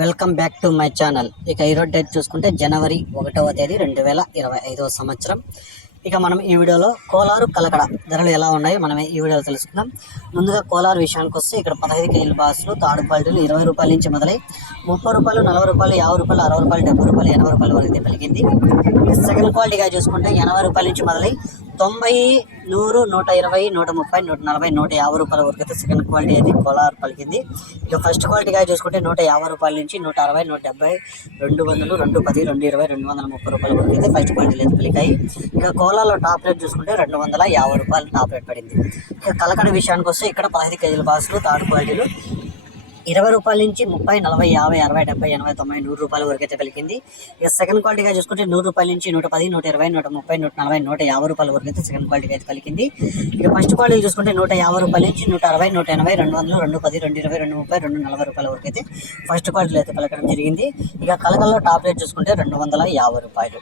Welcome back to my channel. ఇక ఈరోజు date చూసుకుంటే జనవరి ఒకటవ తేదీ రెండు వేల ఇరవై ఐదవ సంవత్సరం. ఇక మనం ఈ వీడియోలో కోలారు కలకడ ధరలు ఎలా ఉన్నాయో మనం ఈ వీడియోలో తెలుసుకుందాం. ముందుగా కోలారు విషయానికి వస్తే ఇక్కడ పదహైదు కేజీల బాసులు తాడు క్వాలిటీలు ఇరవై రూపాయల నుంచి మొదలై ముప్పై రూపాయలు నలభై రూపాయలు యాభై రూపాయలు అరవై రూపాయలు డెబ్బై రూపాయలు ఎనభై రూపాయల వరకు అయితే పలికింది సెకండ్ క్వాలిటీగా చూసుకుంటే ఎనభై రూపాయల నుంచి మొదలై తొంభై నూరు నూట ఇరవై నూట ముప్పై నూట నలభై నూట యాభై రూపాయల వరకు అయితే సెకండ్ క్వాలిటీ అయితే కోలార్ పలికింది. ఇక ఫస్ట్ క్వాలిటీగా చూసుకుంటే నూట యాభై రూపాయల నుంచి నూట అరవై నూట డెబ్బై రెండు వందలు రెండు పది రెండు ఇరవై రెండు వందల ముప్పై రూపాయల వరకు అయితే ఫస్ట్ క్వాలిటీలు అయితే పలికాయి. ఇక కోలాలో టాప్ రేట్ చూసుకుంటే రెండు వందల యాభై రూపాయలు టాప్ రేట్ పడింది. ఇక కలకడ విషయానికి వస్తే ఇక్కడ పదహైదు కేజీల బాసులు థర్డ్ క్వాలిటీలు ఇరవై రూపాయల నుంచి ముప్పై నలభై యాభై అరవై డెబ్బై ఎనభై తొంభై నూరు రూపాయల వరకు అయితే పలికింది ఇక సెకండ్ క్వాలిటీగా చూసుకుంటే నూరు రూపాయల నుంచి నూట పది నూట ఇరవై నూట ముప్పై నూట నలభై నూట యాభై రూపాయల వరకు అయితే సెకండ్ క్వాలిటీగా అయితే పలికింది ఇక ఫస్ట్ క్వాలిటీ చూసుకుంటే నూట యాభై రూపాయల నుంచి నూట అరవై నూట ఎనభై రెండు వందలు రెండు పది రెండు ఇరవై రెండు ముప్పై రెండు నలభై రూపాయల వరకు అయితే ఫస్ట్ క్వాలిటీలో అయితే పలకడం జరిగింది. ఇక కలకల్లో టాప్ రేట్ చూసుకుంటే రెండు వందల యాభై రూపాయలు.